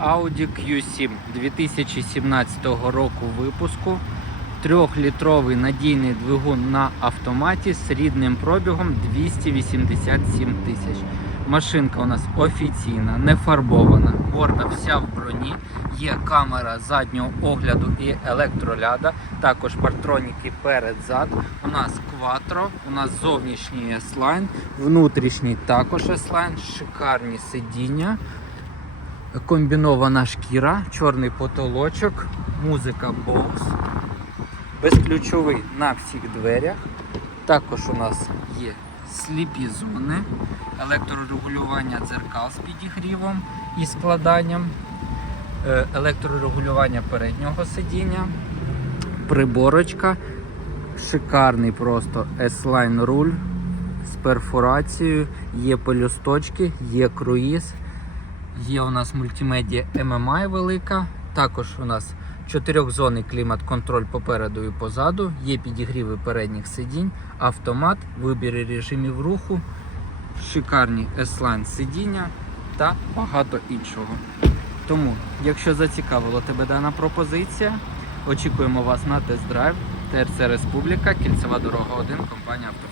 Audi Q7 2017 року випуску. Трьохлітровий надійний двигун на автоматі з рідним пробігом 287 тисяч. Машинка у нас офіційна, не фарбована, борда вся в броні. Є камера заднього огляду і електроляда, також партроніки перед-зад. У нас кватро, у нас зовнішній S-Line, внутрішній також S-Line, шикарні сидіння, комбінована шкіра, чорний потолочок, музика бокс, безключовий на всіх дверях. Також у нас є сліпі зони, електрорегулювання дзеркал з підігрівом і складанням, е, електрорегулювання переднього сидіння, приборочка, шикарний просто S-Line руль з перфорацією, є пелюсточки, є круїз, є у нас мультимедіа MMI велика, також у нас Чотирьохзонний клімат-контроль попереду і позаду, є підігріви передніх сидінь, автомат, вибір режимів руху, шикарні S-Line сидіння та багато іншого. Тому, якщо зацікавила тебе дана пропозиція, очікуємо вас на тест-драйв ТРЦ Республіка, кільцева дорога 1, компанія Автофон.